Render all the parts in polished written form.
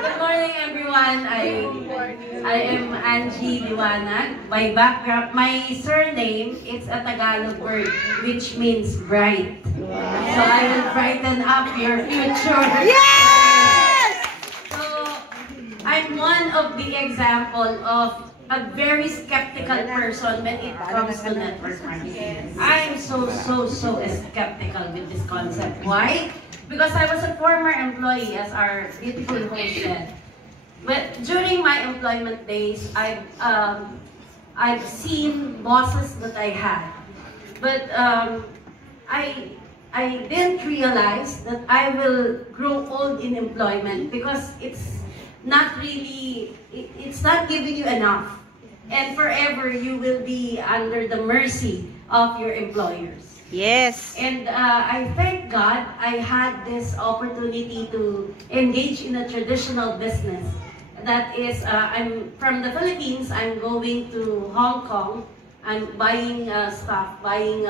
Good morning, everyone. I am Angie Liwanag. My background, my surname, it's a Tagalog word which means bright. So I will brighten up your future. Yes! So I'm one of the example of a very skeptical person when it comes to network marketing. I'm so skeptical with this concept. Why? Because I was a former employee, as our beautiful host said. But during my employment days, I've seen bosses that I had, but I didn't realize that I will grow old in employment because it's not really, it's not giving you enough. And forever you will be under the mercy of your employers. Yes. And I thank God I had this opportunity to engage in a traditional business. That is, I'm from the Philippines, I'm going to Hong Kong. I'm buying stuff, buying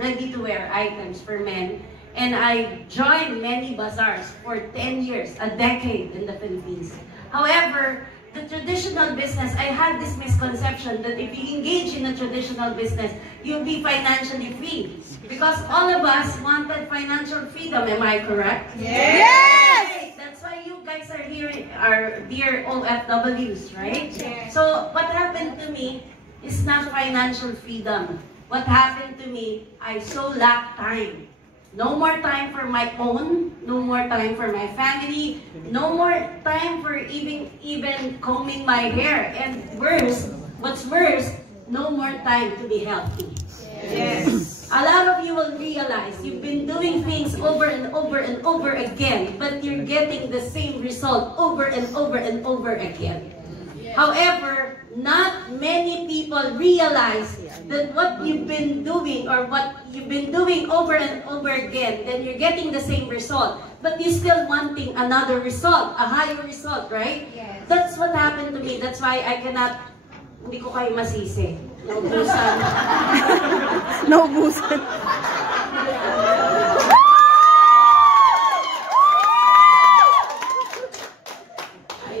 ready-to-wear items for men. And I joined many bazaars for 10 years, a decade in the Philippines. However, the traditional business, I had this misconception that if you engage in a traditional business, you'll be financially free. Because all of us wanted financial freedom, am I correct? Yes! That's why you guys are here, our dear OFWs, right? Yes. So what happened to me is not financial freedom. What happened to me, I so lacked time. No more time for my own, no more time for my family, no more time for even combing my hair. And worse, what's worse, no more time to be healthy. Yes. A lot of you will realize you've been doing things over and over and over again, but you're getting the same result over and over and over again. However, not many people realize that what you've been doing or what you've been doing over and over again, then you're getting the same result, but you're still wanting another result, a higher result, right? Yes. That's what happened to me. That's why I cannot, hindi ko kayo masisi. Naubusan. Naubusan.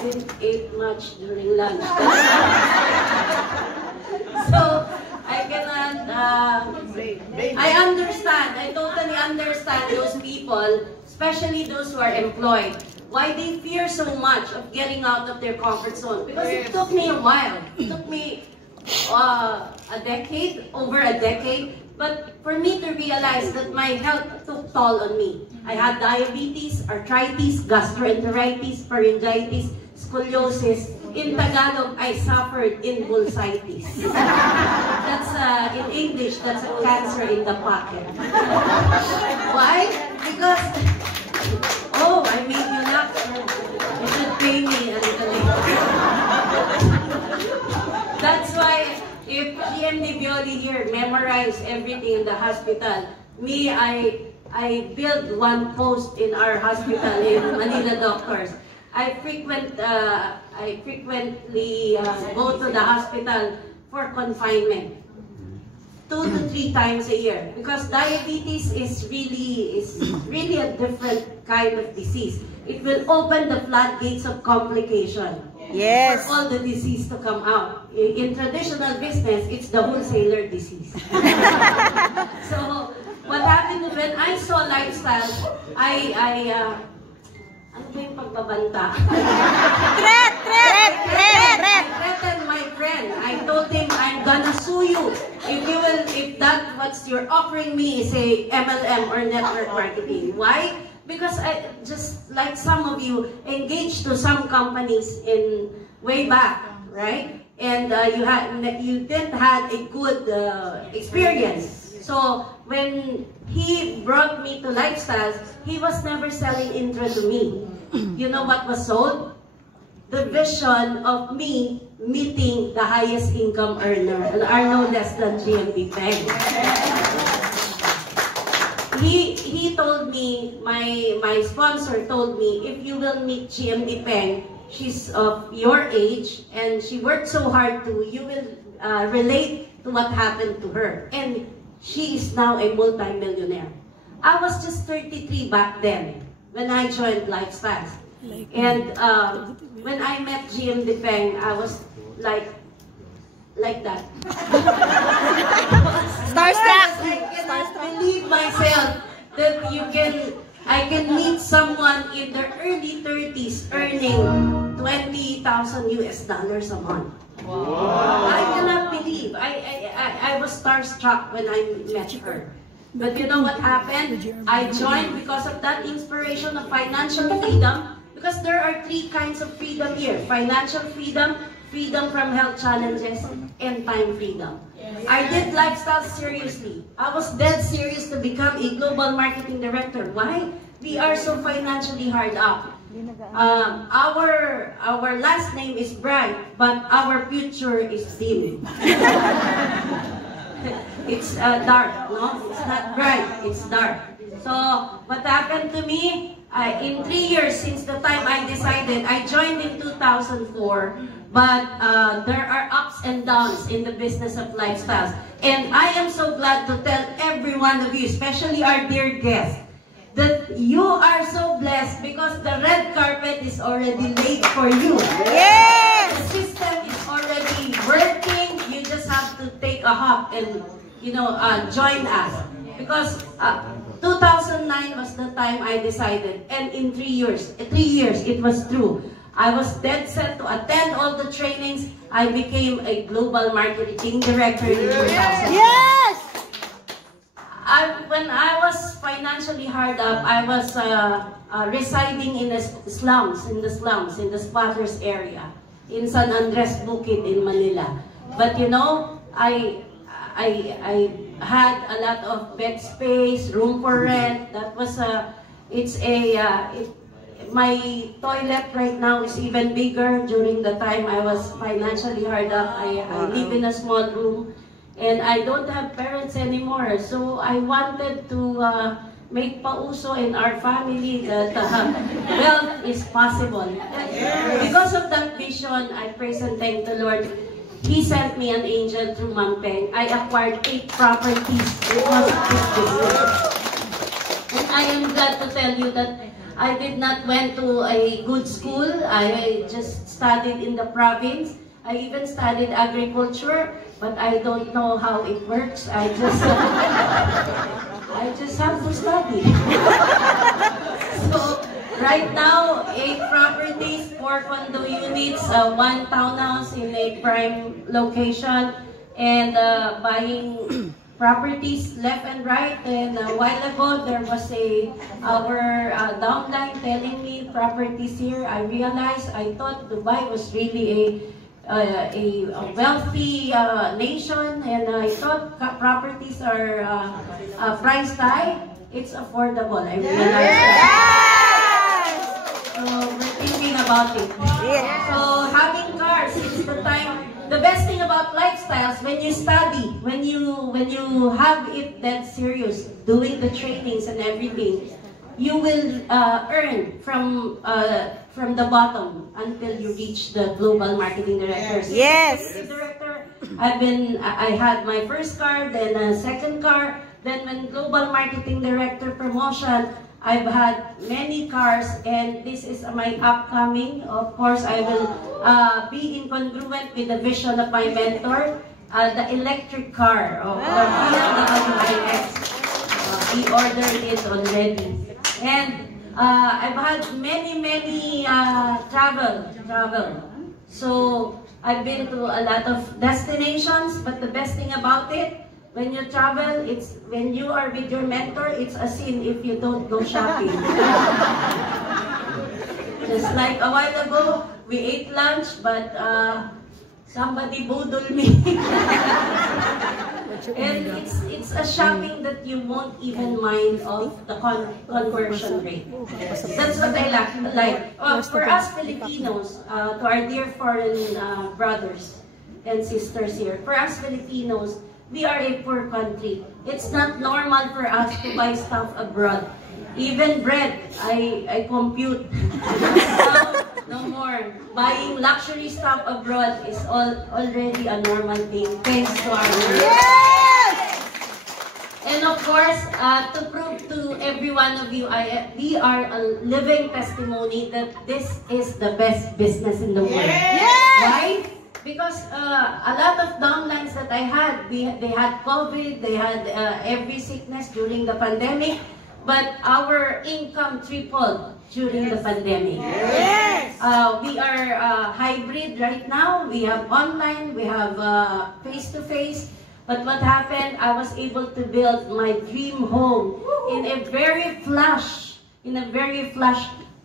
Didn't eat much during lunch. So, I cannot, I understand, I totally understand those people, especially those who are employed, why they fear so much of getting out of their comfort zone. Because it took me a while. It took me a decade, over a decade, but for me to realize that my health took toll on me. I had diabetes, arthritis, gastroenteritis, pharyngitis, scoliosis. In Tagalog, I suffered in bursitis. That's, in English, that's a cancer in the pocket. Why? Because, oh, I made you laugh. You should pay me a little later. That's why, if GMD Bioli here memorize everything in the hospital, me, I built one post in our hospital in Manila Doctors. I frequently go to the hospital for confinement 2 to 3 times a year because diabetes is really a different kind of disease. It will open the floodgates of complication. Yes. For all the disease to come out. In traditional business, it's the wholesaler disease. So what happened when I saw lifestyle, ano ba yung pagbabanta? Threat! I threatened my friend. I told him, I'm gonna sue you. If that what you're offering me is a MLM or network marketing. Why? Because I, just like some of you, engaged to some companies in way back, right? And you didn't have a good experience. So when he brought me to Lifestyles, he was never selling Intra to me. You know what was sold? The vision of me meeting the highest income earner, and are no less than GMD Peng. He told me, my sponsor told me, if you will meet GMD Peng, she's of your age and she worked so hard too, you will relate to what happened to her. And she is now a multi-millionaire. I was just 33 back then when I joined Lifestyles. And when I met GMD Peng, I was like that. Starstruck. I cannot believe myself that I can meet someone in their early 30s earning $20,000 a month. Wow. I cannot believe. I was starstruck when I met her. But you know what happened? I joined because of that inspiration of financial freedom. Because there are three kinds of freedom here: financial freedom, freedom from health challenges, and time freedom. I did lifestyle seriously. I was dead serious to become a global marketing director. Why? We are so financially hard up. Our last name is bright, but our future is dim. It's dark, no? It's not bright, it's dark. So what happened to me? In 3 years since the time I decided, I joined in 2004, but there are ups and downs in the business of lifestyles. And I am so glad to tell every one of you, especially our dear guests, that you are so blessed because the red carpet is already laid for you. Yes! The system is already working. You just have to take a hop and, join us. Because 2009 was the time I decided, and in 3 years, it was true. I was dead set to attend all the trainings. I became a global marketing director in 2000. Yes! When I was financially hard up, I was residing in the slums, in the squatters area, in San Andres Bukid in Manila. But I had a lot of bed space, room for rent. That was my toilet right now is even bigger. During the time I was financially hard up, I live in a small room. And I don't have parents anymore, so I wanted to make pauso in our family that wealth is possible. Because of that vision, I praise and thank the Lord. He sent me an angel through Ma'am Peng. I acquired 8 properties because of this business. And I am glad to tell you that I did not went to a good school. I just studied in the province. I even studied agriculture, but I don't know how it works. I just have to study. So right now, 8 properties, 4 condo units, 1 townhouse in a prime location, and buying properties left and right. And a while ago, there was our downline telling me properties here. I realized, I thought Dubai was really a wealthy nation, and I thought properties are priced high. It's affordable. I realized that. So we're thinking about it. So having cars, it's the time. The best thing about lifestyles, when you study, when you have it that serious, doing the trainings and everything, you will earn from the bottom until you reach the global marketing director. Yes. Director, I had my first car, then a second car, then when global marketing director promotion, I've had many cars, and this is my upcoming. Of course, I will be incongruent with the vision of my mentor, the electric car of BMW iX. He ordered it already. And I've had many travel. So I've been to a lot of destinations, but the best thing about it, when you travel, it's when you are with your mentor, it's a sin if you don't go shopping. Just like a while ago, we ate lunch, but somebody boodled me. And it's a shopping that you won't even mind of the conversion rate. That's what I like. For us Filipinos, to our dear foreign brothers and sisters here, for us Filipinos, we are a poor country. It's not normal for us to buy stuff abroad. Even bread, I compute. No more. Buying luxury stuff abroad is already a normal thing, thanks to our Lord. Yes! And of course, to prove to every one of you, we are a living testimony that this is the best business in the world. Yes! Why? Because a lot of downlines that I had, they had COVID, they had every sickness during the pandemic, but our income tripled during the pandemic. Yes! We are hybrid right now. We have online, we have face-to-face. But what happened, I was able to build my dream home in a very flush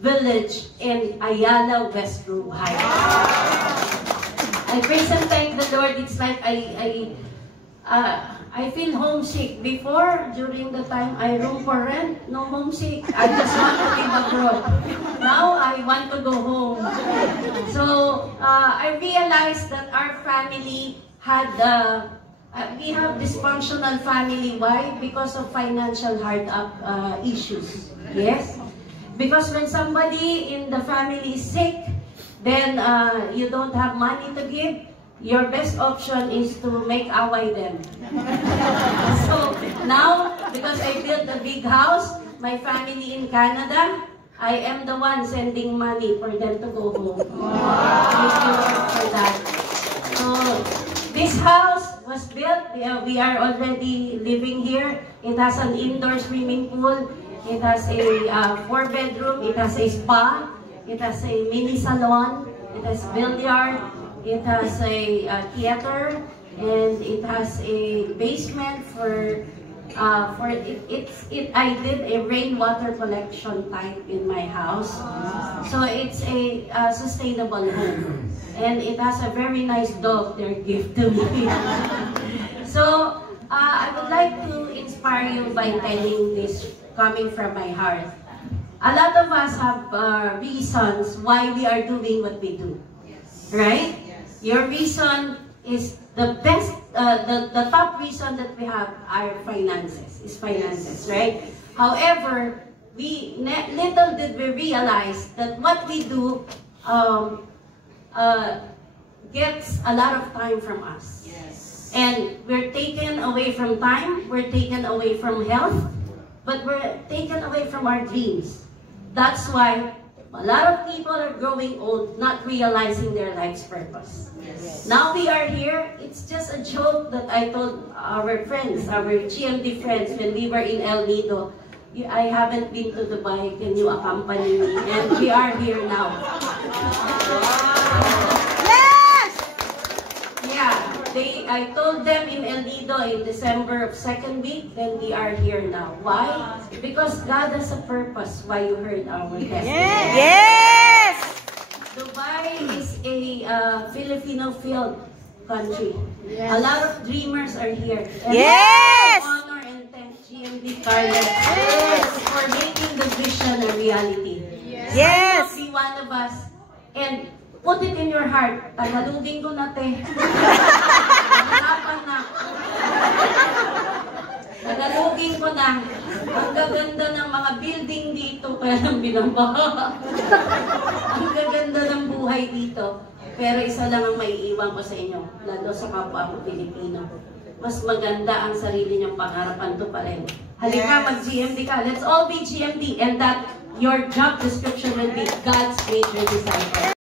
village in Ayala, West Grove Heights. I praise and thank the Lord. It's like I feel homesick. Before, during the time I room for rent, no homesick. I just want to live abroad. Now I want to go home. So I realized that our family had we have dysfunctional family. Why? Because of financial hard up issues. Yes? Because when somebody in the family is sick, then you don't have money to give, your best option is to make away them. So now, because I built a big house, my family in Canada, I am the one sending money for them to go home. Thank you, Lord, for that. So, this house was built. We are already living here. It has an indoor swimming pool. It has a 4-bedroom. It has a spa. It has a mini salon. It has billiard. It has a theater. And it has a basement for I did a rainwater collection type in my house. So it's a sustainable home. And it has a very nice dog they give to me. So I would like to inspire you by telling this coming from my heart. A lot of us have reasons why we are doing what we do. Right? Your reason is the best, the top reason that we have are finances, right? However, little did we realize that what we do gets a lot of time from us. And we're taken away from time, we're taken away from health, but we're taken away from our dreams. That's why a lot of people are growing old, not realizing their life's purpose. Now we are here. It's just a joke that I told our friends, our GMD friends, when we were in El Nido. I haven't been to Dubai. Can you accompany me? And we are here now. Yes! Yeah, I told them in El Nido in December of 2nd week, then we are here now. Why? Because God has a purpose why you heard our testimony. Yes! Dubai is a Filipino-filled country. A lot of dreamers are here. And Yes! honor and thank GMD Carlet for making the vision a reality. Yes! Be one of us and put it in your heart. Tagalugin ko na te. Hanapan na. Tagalugin ko na. Ang gaganda ng mga building dito, kaya nang binabaha. Ang gaganda ng buhay dito. Pero isa lang ang maiiwan ko sa inyo, lalo sa kapwa ko Pilipino. Mas maganda ang sarili niyong pangarapan to pa rin. Halika, mag-GMD ka. Let's all be GMD. And that your job description will be God's major disciple.